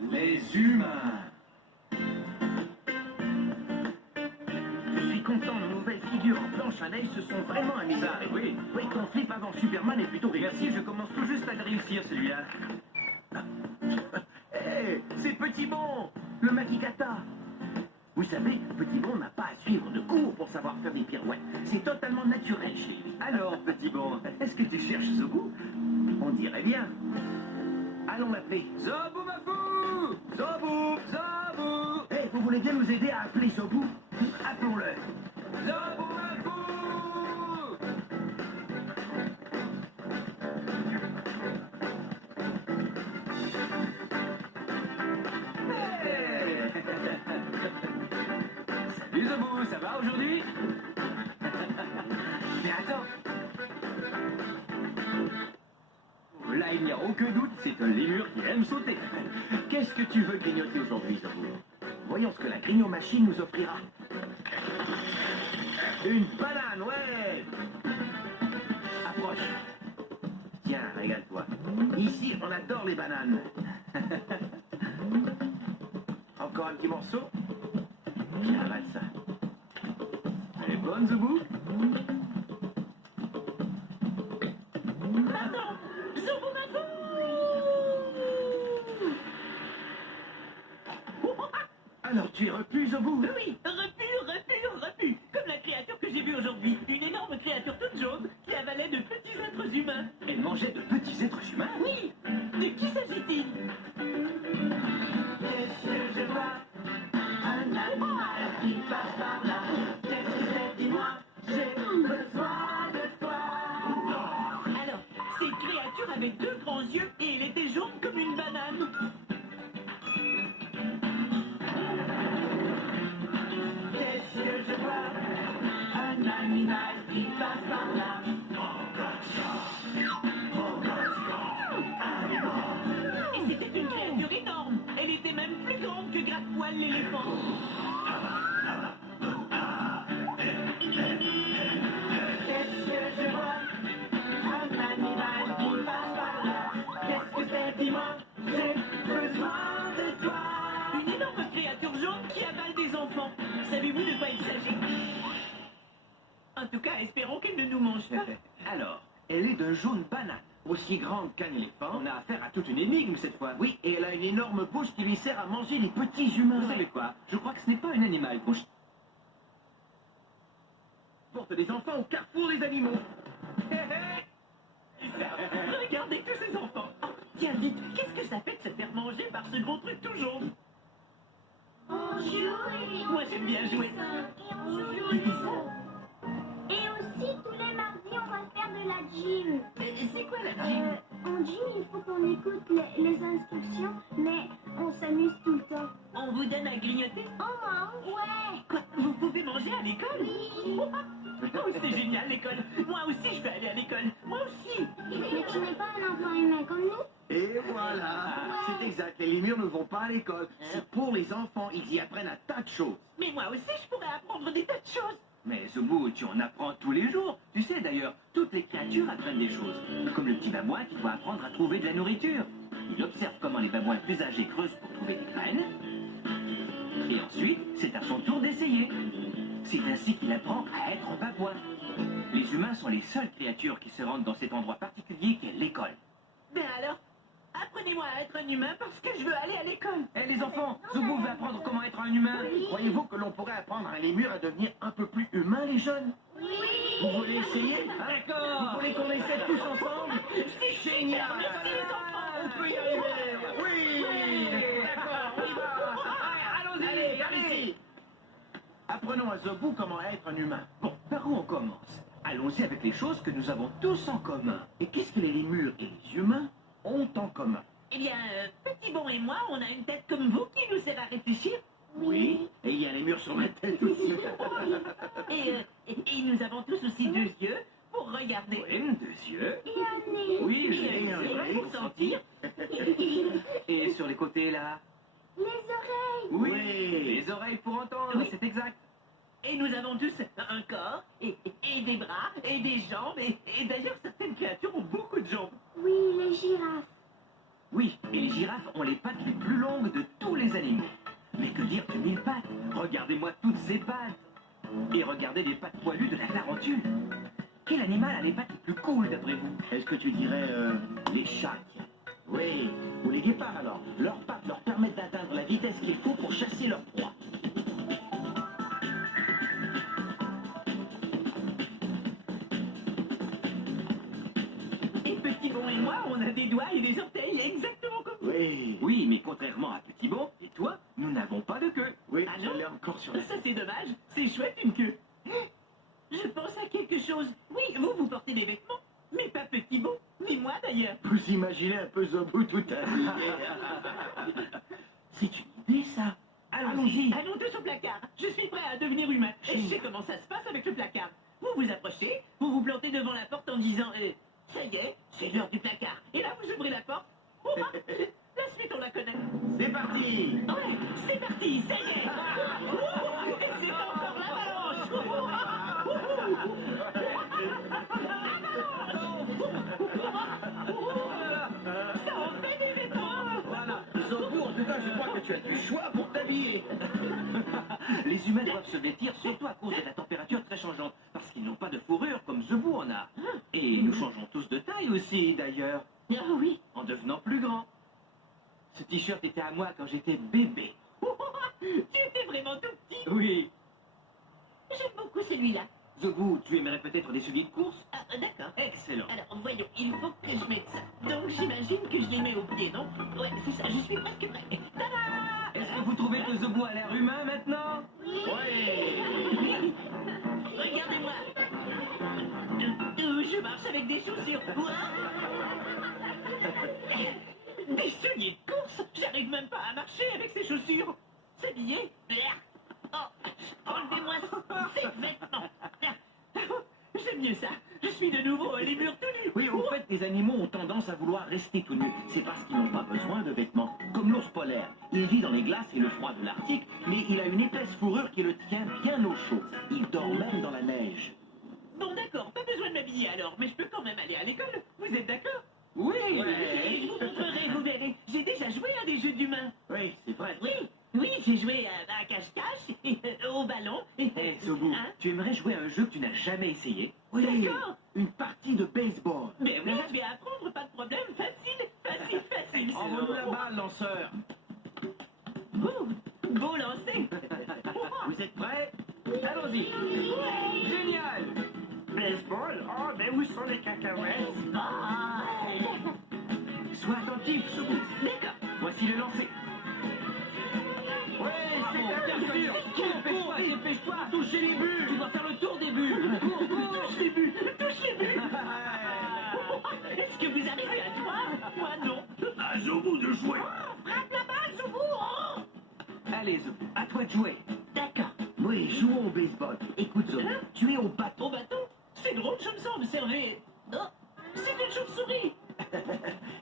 Les humains. Je suis content, nos nouvelles figures en planche à neige se sont vraiment amusées. Oui. Oui, ton flip avant Superman est plutôt réussi. Merci, je commence tout juste à le réussir celui-là. Hé, c'est Petit Bon, le Makikata. Vous savez, Petit Bon n'a pas à suivre de cours pour savoir faire des pirouettes. C'est totalement naturel chez lui. Alors, Petit Bon, est-ce que tu cherches Zobu? On dirait bien. Allons l'appeler. Zoboumafou! Zobu! Zobu! Hé, vous voulez bien nous aider à appeler Zobu? Appelons-le. Zoboumafou! Hey! Salut Zobu, ça va aujourd'hui? Mais attends! Là, il n'y a aucun doute, c'est un lémur qui aime sauter. Qu'est-ce que tu veux grignoter aujourd'hui, Zobu? Voyons ce que la grigno-machine nous offrira. Une banane, ouais. Approche. Tiens, régale-toi. Ici, on adore les bananes. Encore un petit morceau. Tiens, avale ça. Elle est bonne, Zobu? Pardon, Zoboumafou! Alors, tu es repu, Zobu? Oui, repu, comme la créature que j'ai vue aujourd'hui. Une énorme créature toute jaune qui avalait de petits êtres humains. Elle mangeait de petits êtres humains? Oui, de qui s'agit-il? Qu'est-ce que je vois? Un animal qui passe par là. Qu'est-ce que c'est? Dis-moi, j'ai besoin de toi. Alors, cette créature avait deux grands yeux et il était jaune comme une banane. Qu'est-ce que je vois? Un animal qui passe par là. Et c'était une créature énorme. Elle était même plus grande que Gratte-Poil l'éléphant. Qu'est-ce que je vois? Un animal qui passe par là. Qu'est-ce que c'est? Dis-moi, j'ai besoin de toi. Une énorme créature jaune qui avale des enfants. Savez-vous de quoi il s'agit? En tout cas, espérons qu'elle ne nous mange pas. Alors, elle est d'un jaune banane, aussi grande qu'un éléphant. On a affaire à toute une énigme cette fois. Oui, et elle a une énorme bouche qui lui sert à manger les petits humains. Vous savez quoi? Je crois que ce n'est pas un animal qu'on Porte des enfants au carrefour des animaux. Regardez tous ces enfants. Oh, tiens vite, qu'est-ce que ça fait de se faire manger par ce gros truc tout jaune? Moi j'aime bien jouer. Et aussi, tous les mardis, on va faire de la gym. C'est quoi la gym? En gym, il faut qu'on écoute les instructions, mais on s'amuse tout le temps. On vous donne à grignoter? On mange? Ouais. Quoi? Vous pouvez manger à l'école? Oui. Oh, c'est génial l'école. Moi aussi je veux aller à l'école. Moi aussi. Mais tu n'es pas un enfant humain comme nous? Et voilà, c'est exact. Les lémurs ne vont pas à l'école. C'est pour les enfants. Ils y apprennent un tas de choses. Mais moi aussi je pourrais apprendre des tas de choses. Mais Zobu, tu en apprends tous les jours. Tu sais d'ailleurs, toutes les créatures apprennent des choses. Comme le petit babouin qui doit apprendre à trouver de la nourriture. Il observe comment les babouins plus âgés creusent pour trouver des graines. Et ensuite, c'est à son tour d'essayer. C'est ainsi qu'il apprend à être babouin. Les humains sont les seules créatures qui se rendent dans cet endroit particulier qu'est l'école. Ben alors, apprenez-moi à être un humain parce que je veux aller à l'école. Hé les enfants, Zobu veut apprendre comment être un humain. Croyez-vous que l'on pourrait apprendre à un lémur à devenir un peu plus humain, les jeunes? Vous voulez essayer? Vous D'accord. voulez qu'on essaie tous ensemble? C'est Génial! Merci les enfants. On peut y arriver! Oui! D'accord, on y va! Allez, par ici! Apprenons à Zobu comment être un humain. Bon, par où on commence? Allons-y avec les choses que nous avons tous en commun. Et qu'est-ce que les lémurs et les humains ont en commun? Eh bien, Petit Bon et moi, on a une tête comme vous qui nous sert à réfléchir. Oui, et il y a les murs sur ma tête aussi. Et nous avons tous aussi deux yeux pour regarder. Oui, deux yeux. Et un nez. Oui, Et j'ai un nez pour sentir. Et sur les côtés là? Les oreilles. Oui. Oui. Les oreilles pour entendre, Oui. c'est exact. Et nous avons tous un corps, et des bras, et des jambes, et d'ailleurs certaines créatures ont beaucoup de jambes. Oui, les girafes. Oui, et les girafes ont les pattes les plus longues de tous les animaux. Mais que dire de 1000 pattes? Regardez-moi toutes ces pattes. Et regardez les pattes poilues de la tarentule. Quel animal a les pattes les plus cool d'après vous? Est-ce que tu dirais Les chats. oui, ou les guépards alors? Leurs pattes leur permettent d'atteindre la vitesse qu'il faut pour chasser leur proie. Et Petit Bon et moi, on a des doigts et des orteils exactement comme vous. Oui, Oui, mais contrairement à Petit Bon et toi, nous n'avons pas de queue. oui, Ah je non? l'ai encore sur la Ça c'est dommage, c'est chouette une queue. Je pense à quelque chose. Oui, vous portez des vêtements, mais pas Petit Bon, ni moi d'ailleurs. Vous imaginez un peu Zobu tout habillé. C'est une idée, ça. Allons-y. Allons tous au placard. Je suis prêt à devenir humain. Et je sais comment ça se passe avec le placard. Vous vous approchez, vous vous plantez devant la porte en disant ça y est, c'est l'heure du placard. Et là, vous ouvrez la porte. Oh, la suite, on la connaît. C'est parti. Ouais, c'est parti, ça y est. Et c'est encore l'avalanche. Ça en fait des vêtements. Voilà. Zobu, en tout cas, je crois que tu as du choix pour t'habiller. Les humains doivent se vêtir surtout à cause de la température très changeante, parce qu'ils n'ont pas de fourrure comme Zebou en a. Et nous changeons tous de taille aussi, d'ailleurs, Ah oui. en devenant plus grands. Ce t-shirt était à moi quand j'étais bébé. Tu étais vraiment tout petit. Oui. J'aime beaucoup celui-là. Zebou, tu aimerais peut-être des souliers de course? Ah, d'accord. Excellent. Alors, voyons, il faut que je mette ça. Donc, j'imagine que je les mets au pied, non? Ouais, c'est ça, je suis presque prêt. Tada! Est-ce que vous trouvez que Zebou a l'air humain maintenant? Oui. Regardez-moi. Je marche avec des chaussures. Quoi? Des souliers de course? J'arrive même pas à marcher avec ces chaussures. S'habiller? Oh, enlevez-moi ces vêtements. J'aime mieux ça. Je suis de nouveau les murs tout nus. Oui, au fait, les animaux ont tendance à vouloir rester tout nus. C'est parce qu'ils n'ont pas besoin de vêtements. Comme l'ours polaire. Il vit dans les glaces et le froid de l'Arctique, mais il a une épaisse fourrure qui le tient bien au chaud. Il dort même dans la neige. Bon, d'accord, pas besoin de m'habiller alors, mais je peux quand même aller à l'école. Vous êtes d'accord? Oui. Et je vous montrerai, vous verrez. J'ai déjà joué à des jeux d'humains. Oui, c'est vrai. Oui, j'ai joué à cache-cache, au ballon. Hé, Zebou, Hein? tu aimerais jouer à un jeu que tu n'as jamais essayé? Oui, D'accord. une partie de baseball. Mais oui, je vais apprendre, pas de problème. Facile. Envoie-nous la balle, lanceur. Beau lancer. Vous êtes prêts? Allons-y. Génial. Baseball? Oh, mais où sont les cacahuètes? Sois attentif, Zebou. D'accord. Voici le lancer. Oui, Bien sûr. Dépêche-toi. touchez les buts. Tu dois faire le tour des buts. Touche les buts. Est-ce que vous arrivez à voir? Moi, non. À Zobu de jouer. Frappe la balle, Zoubou. Oh. Allez, Zebou, à toi de jouer. D'accord. Oui, jouons au baseball. Écoute, Zobu, tu es au bâton. Au bâton? C'est drôle, je me sens observé. Oh, c'est une chauve-souris.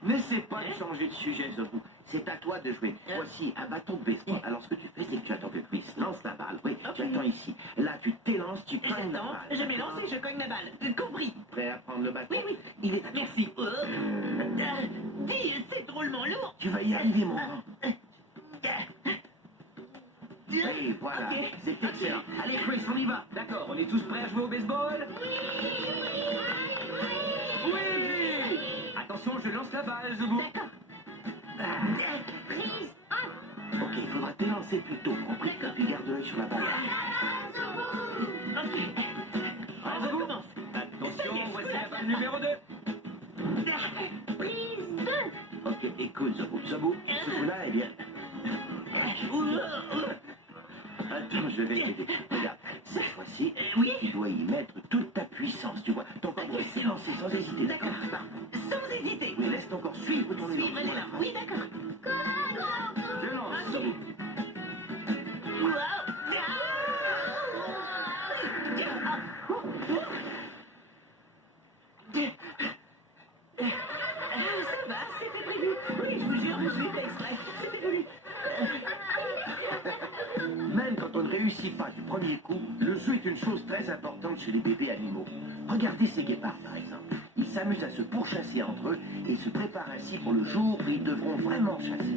N'essaie pas de changer de sujet, Zobu. C'est à toi de jouer. Voici un bâton de baseball. Alors, ce que tu fais, c'est que tu attends que Chris lance la balle. Oui, tu attends ici. Là, tu t'élances, tu cognes la J'attends, balle. je m'élance et je cogne la balle. Compris. Prêt à prendre le bâton? Oui. Il est à toi. Merci. Dis, c'est drôlement lourd. Tu vas y arriver, mon grand. Oui, voilà. Ok. C'est excellent. Allez, Chris, on y va. D'accord, on est tous prêts à jouer au baseball? Oui. Attention, je lance la balle, Zebou. D'accord. Prise 1. Ok, il faudra t'élancer plus tôt. Compris? Puis garde l'œil sur la balle. Ok. Ah, On Zebou. recommence. Attention, voici la balle numéro 2. Prise 2. Ok, écoute, Zobu, ce coup-là, eh bien... Attends, je vais t'aider. Regarde, cette fois-ci, Oui. tu dois y mettre toute ta puissance, tu vois. Ton corps doit s'élancer sans hésiter, d'accord? Parfait. Sans hésiter. Oui, laisse ton corps suivre ton élan. Suivre l'élan. Oui, d'accord. Je lance, Zobu. Ça va, c'était prévu. Oui, je vous jure, je l'ai fait exprès. C'était voulu. Même quand on ne réussit pas du premier coup, le jeu est une chose très importante chez les bébés animaux. Regardez ces guépards, par exemple. Ils s'amusent à se pourchasser entre eux et se préparent ainsi pour le jour où ils devront vraiment chasser.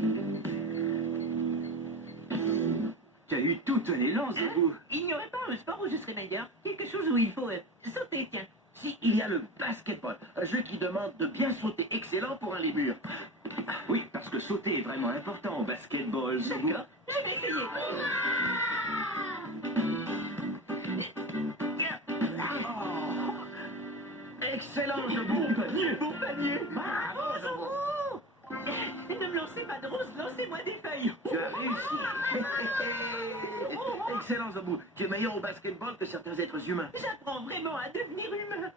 Tu as eu tout un élan, Zoubou. Il n'y aurait pas un sport où je serais meilleur? Quelque chose où il faut sauter, tiens. Si, il y a le basketball, un jeu qui demande de bien sauter, excellent pour un lémur. Oui, parce que sauter est vraiment important au basketball, Zoubou. D'accord, je vais essayer. Excellent, Zoubou. Bon panier. Bravo, Zoubou. Ne me lancez pas de roses, lancez-moi des feuilles. Tu as réussi. Excellent, Zoubou. Tu es meilleur au basketball que certains êtres humains. J'apprends vraiment à devenir humain.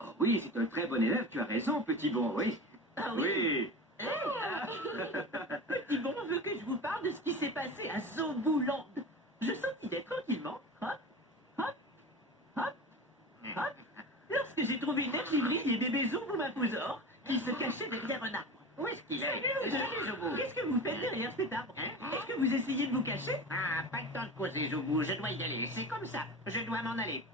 Oh oui, c'est un très bon élève, tu as raison, petit bon, oui. Ah oui. Petit bon veut que je vous parle de ce qui s'est passé à Zobouland. Je sortais tranquillement. Hop, hop, hop, hop. Lorsque j'ai trouvé une archiverie et bébé Zouboumapouzor qui se cachait derrière un arbre. Où est-ce qu'il est? Salut, Zoubou. Qu'est-ce que vous faites derrière cet arbre? Est-ce que vous essayez de vous cacher? Ah, pas le temps de causer, Zoubou. Je dois y aller. C'est comme ça. Je dois m'en aller.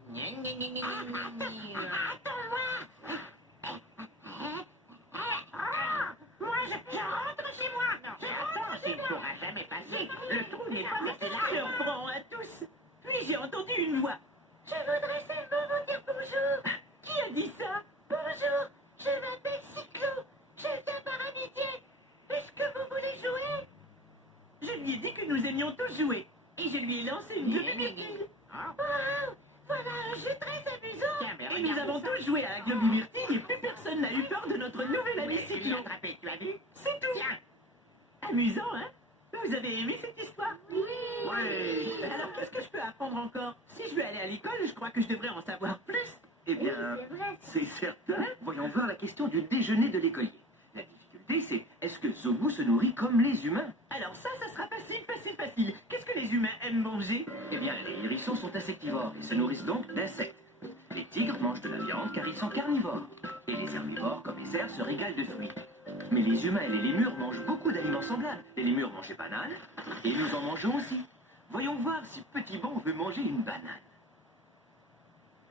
Moi, je rentre chez moi. Je rentre chez moi. Il ne pourra jamais passer. Le trou n'est pas assez Je large. leur prends à tous. Puis j'ai entendu une voix. Je voudrais seulement vous dire bonjour. Qui a dit ça? Bonjour, je m'appelle Cyclo. Je viens par amitié. Est-ce que vous voulez jouer? Je lui ai dit que nous aimions tous jouer. Et je lui ai lancé une globule-myrtille. Wow, voilà un jeu très amusant. Tiens, mais Et nous regarde avons ça. tous joué à la globule-myrtille et plus personne n'a eu peur de notre nouvel ami Mais il Cyclo. l'a attrapé, tu as vu? C'est tout. Tiens. Amusant, hein? Vous avez aimé cette histoire? Oui. Alors qu'est-ce que je peux apprendre encore? Si je veux aller à l'école, je crois que je devrais en savoir plus. Eh Oui, bien, c'est vrai. c'est certain. Voyons voir la question du déjeuner de l'écolier. La difficulté, c'est est-ce que Zoubou se nourrit comme les humains? Alors ça sera facile, facile, facile. Qu'est-ce que les humains aiment manger? Eh bien, les hérissons sont insectivores et se nourrissent donc d'insectes. Les tigres mangent de la viande car ils sont carnivores. Et les herbivores, comme les cerfs, se régalent de fruits. Mais les humains et les lémurs mangent beaucoup d'aliments semblables. Les lémurs mangent des bananes et nous en mangeons aussi. Voyons voir si Petit Bon veut manger une banane.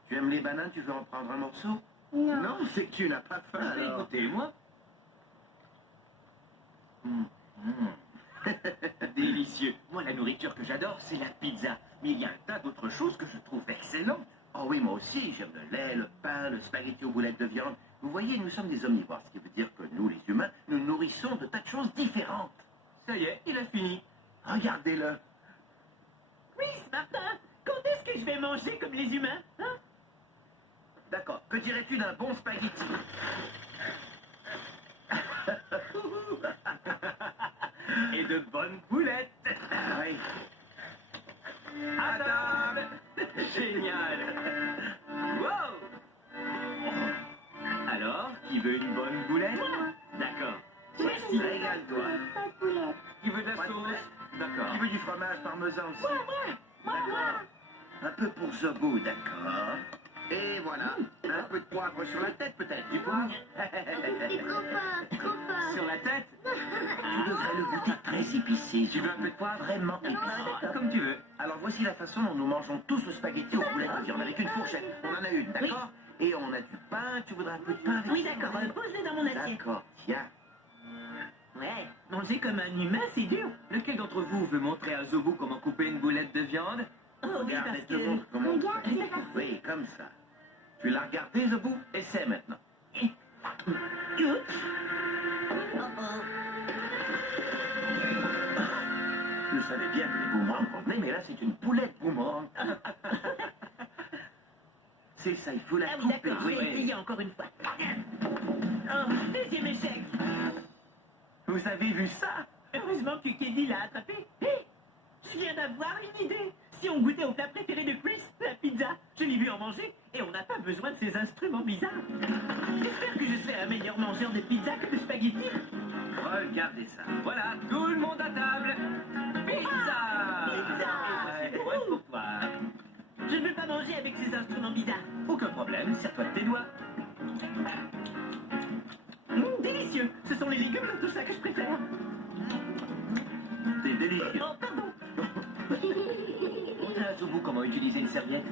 Tu aimes les bananes? Tu veux en prendre un morceau? Non. C'est que tu n'as pas faim alors. Écoutez-moi. Délicieux. Moi, la nourriture que j'adore, c'est la pizza. Mais il y a un tas d'autres choses que je trouve excellentes. Oh oui, moi aussi, j'aime le lait, le pain, le spaghetti aux boulettes de viande. Vous voyez, nous sommes des omnivores, ce qui veut dire que nous, les humains, nous nourrissons de tas de choses différentes. Ça y est, il a fini. Regardez-le. Oui, Martin, quand est-ce que je vais manger comme les humains? Hein? D'accord. Que dirais-tu d'un bon spaghetti? Et de bonnes poulettes. Ah oui. À table. Génial. Wow. Alors, qui veut une bonne boulette? D'accord. Merci. Régale-toi. Pas de poulette. Qui veut de la Pas de sauce? boulette. D'accord. Qui veut du fromage parmesan aussi? Moi. D'accord. Un peu pour Zoubou, d'accord. Et voilà. Un peu de poivre sur la tête, peut-être. Du poivre? C'est trop fort, trop fort. Sur la tête? Tu devrais le goûter très épicé. Tu veux un peu de poivre? Vraiment épicé. Comme tu veux. Alors voici la façon dont nous mangeons tous le spaghetti aux boulettes de viande avec une fourchette. On en a une, d'accord? Et on a du pain. Tu voudrais un peu de pain avec Oui, ça? d'accord, pose-le dans mon assiette. D'accord, tiens. Ouais, manger comme un humain, c'est dur. Lequel d'entre vous veut montrer à Zoubou comment couper une boulette de viande? Oh oui, Regarde, parce elle te que... montre comment on Regarde, fait. c'est facile. Oui, comme ça. Tu l'as regardé, Zoubou? Essaie maintenant. Oups. Je savais bien que les boomerangs convenaient, mais là, c'est une poulette boomerang. C'est ça, il faut la Ah oui, couper. d'accord, je vais essayer encore une fois. Oh, deuxième échec. Vous avez vu ça? Heureusement que Keddy l'a attrapé. Hé, je viens d'avoir une idée. Si on goûtait au plat préféré de Chris, la pizza, je l'ai vu en manger et on n'a pas besoin de ces instruments bizarres. J'espère que je serai un meilleur mangeur de pizza que de spaghetti. Regardez ça. Voilà, tout le monde à table. Pizza! Pizza! Et voici une pour toi. Je ne veux pas manger avec ces instruments bizarres. Aucun problème, serre-toi de tes doigts. Délicieux. Ce sont les légumes dans tout ça que je préfère. C'est délicieux. Oh, pardon. Montre à Zoubou comment utiliser une serviette.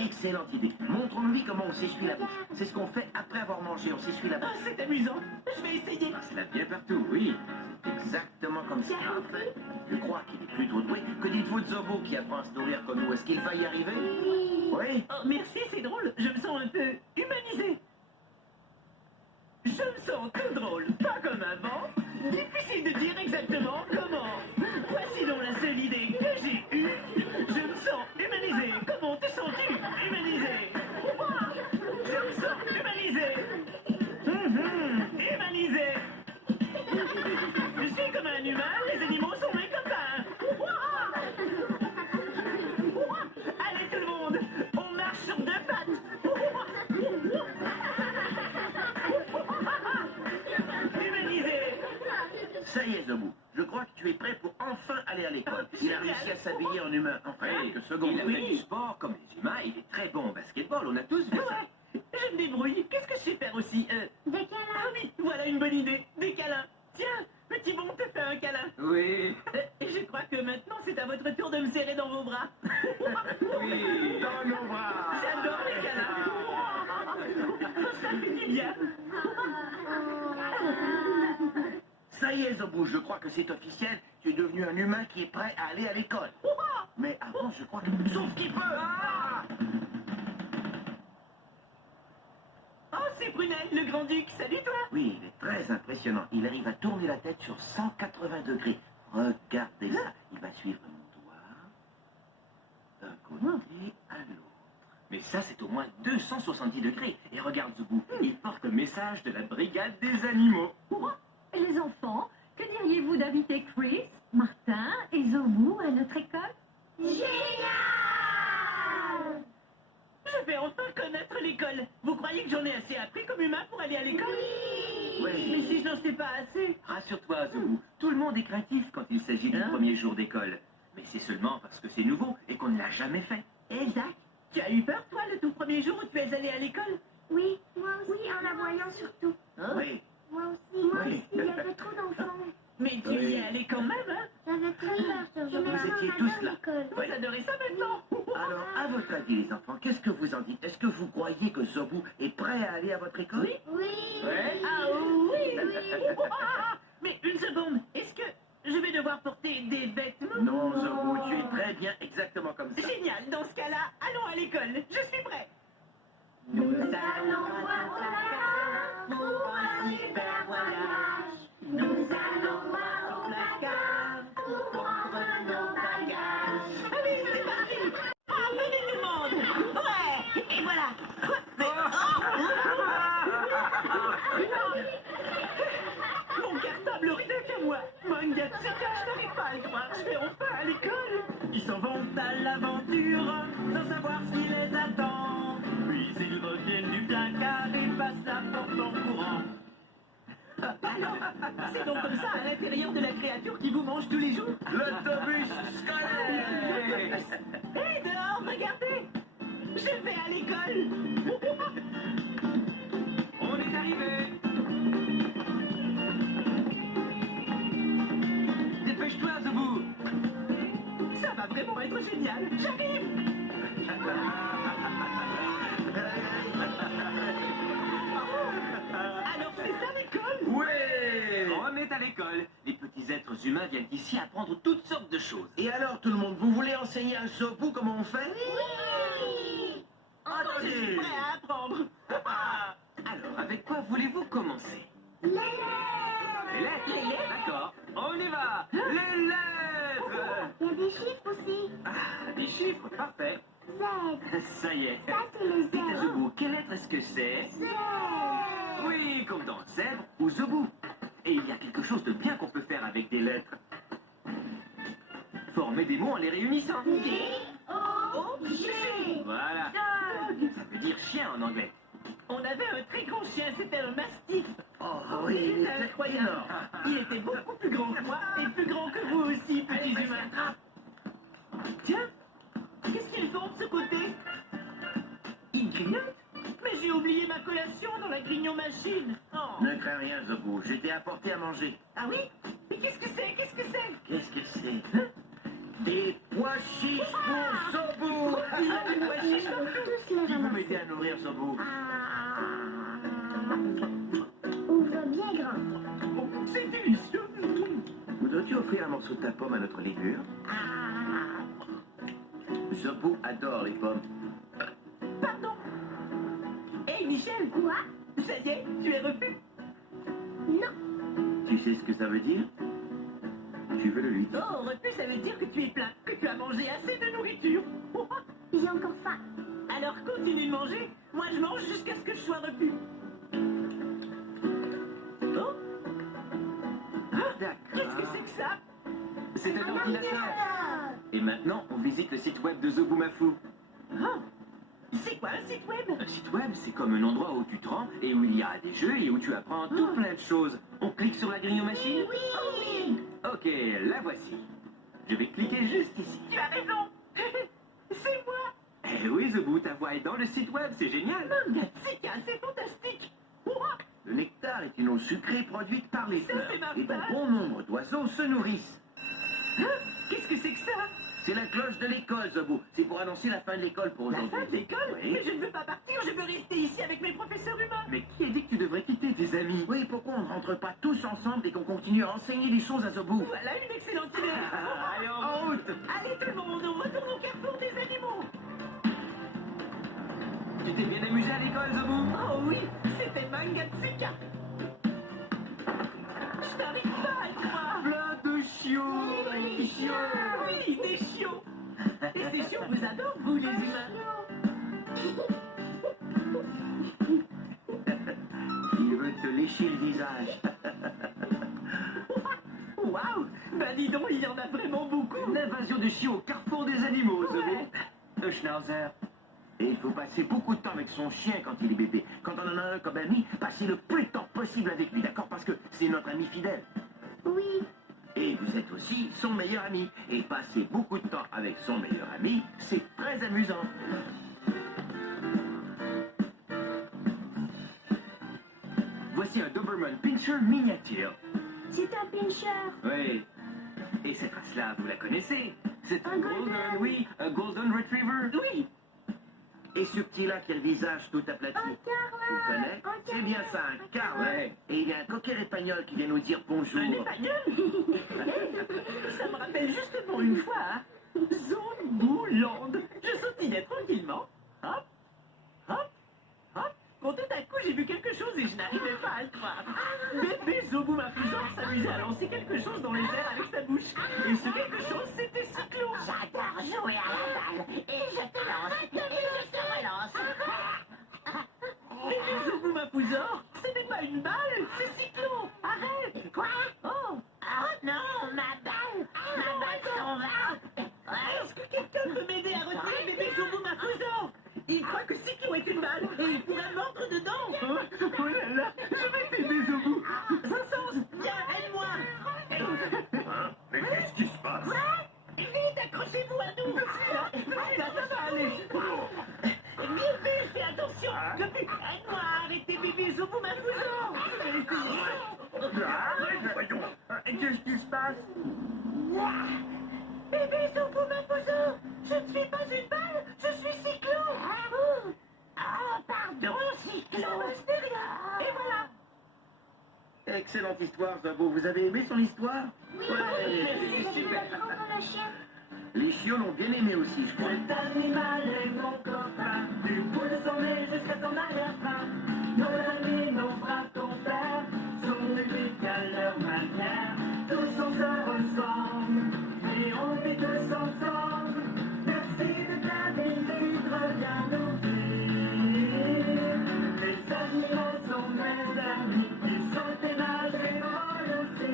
Excellente idée. Montrons-lui comment on s'essuie la bouche. C'est ce qu'on fait après avoir mangé, on s'essuie la Ah, bouche. c'est amusant. Je vais essayer. C'est la bien partout, oui. Exactement comme ça. Je crois qu'il est plutôt doué. Que dites-vous de Zobo qui apprend à se nourrir comme nous? Est-ce qu'il va y arriver? Oui. Oh, merci, c'est drôle. Je me sens un peu humanisé. Je me sens tout drôle, pas comme avant. Difficile de dire exactement comment. Voici donc la seule idée que j'ai eue. Je me sens humanisé. Comment te sens-tu? Humanisé. Je me sens humanisé. Humanisé. Je suis comme un humain, les animaux sont mes copains. Allez tout le monde, on marche sur deux pattes. Humanisé. Ça y est, Zobo. Je crois que tu es prêt pour enfin aller à l'école. Il a réussi à s'habiller en humain. Enfin, Oui, quelques secondes. il a fait du sport comme les humains. Il est très bon au basketball. On a tous vu ça. Ouais, je me débrouille. Qu'est-ce que je sais faire aussi Des Ah câlins. oui, voilà une bonne idée. Des câlins. Tiens, petit bon te fait un câlin. Oui. Je crois que maintenant c'est à votre tour de me serrer dans vos bras. Oui. Dans nos bras. J'adore les câlins. Ça fait du bien. Ça y est, Zobo, je crois que c'est officiel. Tu es devenu un humain qui est prêt à aller à l'école. Mais avant, je crois que... Sauf qu'il peut. Ah! Oh, c'est Brunel, le grand-duc. Salut toi. Oui, il est très impressionnant. Il arrive à tourner la tête sur 180 degrés. Regardez ça. Il va suivre mon doigt d'un côté à l'autre. Mais ça, c'est au moins 270 degrés. Et regarde Zoubou, il porte le message de la brigade des animaux. Et les enfants, que diriez-vous d'inviter Chris, Martin et Zobu à notre école? Génial! Je vais enfin connaître l'école. Vous croyez que j'en ai assez appris comme humain pour aller à l'école? Mais Oui. si je n'en sais pas assez. Rassure-toi, Zoubou, tout le monde est craintif quand il s'agit du Hein? premier jour d'école. Mais c'est seulement parce que c'est nouveau et qu'on ne l'a jamais fait. Exact. Tu as eu peur, toi, le tout premier jour où tu es allé à l'école? Oui, moi aussi, en la voyant surtout. Oui. Moi aussi, il y avait trop d'enfants. Mais tu y es allé quand même, hein? J'avais très peur ce jour-là. Vous étiez tous là. Vous adorez ça maintenant? Alors, à votre avis, les enfants, qu'est-ce que vous en dites? Est-ce que vous croyez que Zobu est prêt à aller à votre école? Oui. Oui. Ouais. Ah oui! Mais une seconde, est-ce que je vais devoir porter des vêtements? Non, Zobu, tu es très bien exactement comme ça. Génial, dans ce cas-là, allons à l'école. Je suis prêt. Nous allons voir placard pour un super voyage. Nous allons voir au placard pour prendre nos bagages. Allez, c'est parti. Ah, venez tout le monde. Ouais, et voilà. Mais, mon cartable rit qu'à moi. Manga Tsuka, je n'arrive pas à le croire. Je vais enfin à l'école. Ils s'en vont à l'aventure sans savoir ce qui les attend. Puis ils reviennent du placard et passent la porte en courant. Alors, c'est donc comme ça à l'intérieur de la créature qui vous mange tous les jours? L'autobus scolaire! Hé, dehors, regardez! Je vais à l'école! On est arrivé. Dépêche-toi, Zoubou. Ça va vraiment être génial! J'arrive! Alors c'est ça l'école? Ouais! On est à l'école. Les petits êtres humains viennent ici apprendre toutes sortes de choses. Et alors, tout le monde, vous voulez enseigner à Zobu comment on fait? Je suis prêt à apprendre! Alors, avec quoi voulez-vous commencer? Les lettres. Les lettres. Les lettres? D'accord. On y va. Les lettres. Il y a des chiffres aussi. Ah, des chiffres, parfait. Z. Ça y est. Ça, c'est le Dites à Z. Zoubou, quelle lettre est-ce que c'est? Z. Oui, comme dans zèbre ou Zoubou. Et il y a quelque chose de bien qu'on peut faire avec des lettres. Former des mots en les réunissant. D-O-G. Voilà. Ça veut dire chien en anglais. On avait un très grand chien, c'était un mastif. Oh oui, il Il était était incroyable. énorme. Il était beaucoup plus grand que moi et plus grand que vous aussi, petits humains. Tiens, qu'est-ce qu'ils font de ce côté? Ils grignotent? Mais j'ai oublié ma collation dans la grignon-machine. Oh. Ne crains rien, Zobu, je t'ai apporté à manger. Ah oui? Mais qu'est-ce que c'est? Qu'est-ce que c'est? Qu'est-ce que c'est? Des pois chiches pour Zobu! Il a des pois chiches tous les Qui veut ramasser. m'aider à nourrir Zobo? Ouvre bien grand. Oh, c'est délicieux. Voudrais-tu offrir un morceau de ta pomme à notre lémure? Zobo adore les pommes. Pardon. Hey, Michel. Quoi? Ça y est, tu es repu. Non. Tu sais ce que ça veut dire? Tu veux le lui dire? Oh, repu, ça veut dire que tu es plein, que tu as mangé assez de nourriture. J'ai encore faim. Alors continue de manger. Moi, je mange jusqu'à ce que je sois repu. Oh, D'accord. qu'est-ce que c'est que ça? C'est un Un ordinateur. ordinateur. Et maintenant, on visite le site web de Zoboomafoo. Oh, c'est quoi un site web? Un site web, c'est comme un endroit où tu te rends et où il y a des jeux et où tu apprends tout plein de choses. On clique sur la grille aux machines? Oui. Ok, la voici. Je vais cliquer juste ici. Tu as raison. C'est moi. Eh oui, Zobo, ta voix est dans le site web, c'est génial. Mangatsika, c'est fantastique. Ouah, Le nectar est une eau sucrée produite par les Ça, fleurs. c'est ma Et femme. bon nombre d'oiseaux se nourrissent. qu'est-ce que c'est que ça? C'est la cloche de l'école, Zobo. C'est pour annoncer la fin de l'école pour La aujourd'hui. fin de l'école? Oui. Mais je ne veux pas partir, je veux rester ici avec mes professeurs humains. Mais qui a dit que tu devrais quitter tes amis? Oui, pourquoi on ne rentre pas tous ensemble et qu'on continue à enseigner des choses à Zobo? Voilà une excellente idée. Allez, en route! Allez tout le monde, on retourne au carrefour des animaux. Tu t'es bien amusé à l'école, Zobo? Oh oui, c'était Mangatsika. Je n'arrive pas à le croire. Plein de chiots! Des chiots! Oui, des chiots. Et ces chiots vous adorent, vous les humains. Il veut te lécher le visage. Waouh, bah dis donc, il y en a vraiment beaucoup. Une invasion de chiots au carrefour des animaux, Zobo. Ouais. Un schnauzer. Et il faut passer beaucoup de temps avec son chien quand il est bébé. Quand on en a un comme ami, passez le plus de temps possible avec lui, d'accord? Parce que c'est notre ami fidèle. Oui. Et vous êtes aussi son meilleur ami. Et passer beaucoup de temps avec son meilleur ami, c'est très amusant. Voici un Doberman Pinscher miniature. C'est un pincher. Oui. Et cette race-là, vous la connaissez? C'est un Un golden, golden. oui, un golden retriever. Oui, Et ce petit-là qui a le visage tout aplati. Un Tu le carlin. connais? C'est bien ça, un carlin. Et il y a un cocker espagnol qui vient nous dire bonjour. un espagnol. Ça me rappelle justement une fois, hein. Zomboland. Je sautillais tranquillement. Hop, hop, hop. Quand tout à coup, j'ai vu quelque chose et je n'arrivais pas à le croire. Bébé Zoboomafoo s'amusait à lancer quelque chose dans les airs avec sa bouche. Et ce quelque chose, c'était Cyclo. J'adore jouer à la balle. Et je te lance. Et je te relance. Bébé Zoboomafoo, ce n'est pas une balle, c'est Cyclo. Arrête. Quoi? Oh, Oh non, ma balle. Ma balle s'en va. est-ce que quelqu'un peut m'aider à retrouver bébé Zoboomafoo? Il croit que Cyclo est une balle et il pourrait mordre dedans. Oh là là, je vais t'aider, Zobo. Saint-Saëns, viens, aide-moi. Hein? Mais qu'est-ce qui se passe? Vite, accrochez-vous à nous. Petit, là, ça va aller. Bébé, fais attention. Depuis, aide-moi à arrêter bébé Zoboomafoo. Je vais essayer. Arrête, voyons. Qu'est-ce qui se passe? Bébé Zoboomafoo, je ne suis pas une balle, je suis Cyclo. Oh, pardon, Cyclo. Ça va, ce n'est rien. Et voilà. Excellente histoire, Zobo. Vous avez aimé son histoire? Oui. Ouais. C'est super. Comme le chien. Les chiots l'ont bien aimé aussi, je crois. Cet animal est mon copain, du bout de son nez jusqu'à son arrière-train. Nos amis, nos braves compères, sont uniques à leur manière. Tous on se ressemble, et on vit tous ensemble. Merci de ta visite, reviens nous vivre. Les animaux sont mes amis, ils sont aimables et drôles aussi.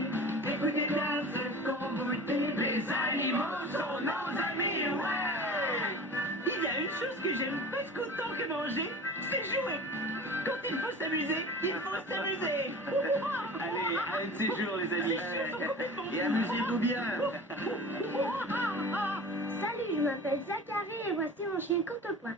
Écoutez bien ce qu'on vous dit, les animaux sont nos amis, ouais! Il y a une chose que j'aime presque autant que manger, c'est jouer. Quand il faut s'amuser, il faut s'amuser. Allez, un de ces jours, les amis. Ces chiens sont complètement Et fous. amusez-vous bien. Salut, je m'appelle Zachary et voici mon chien Courtepoint.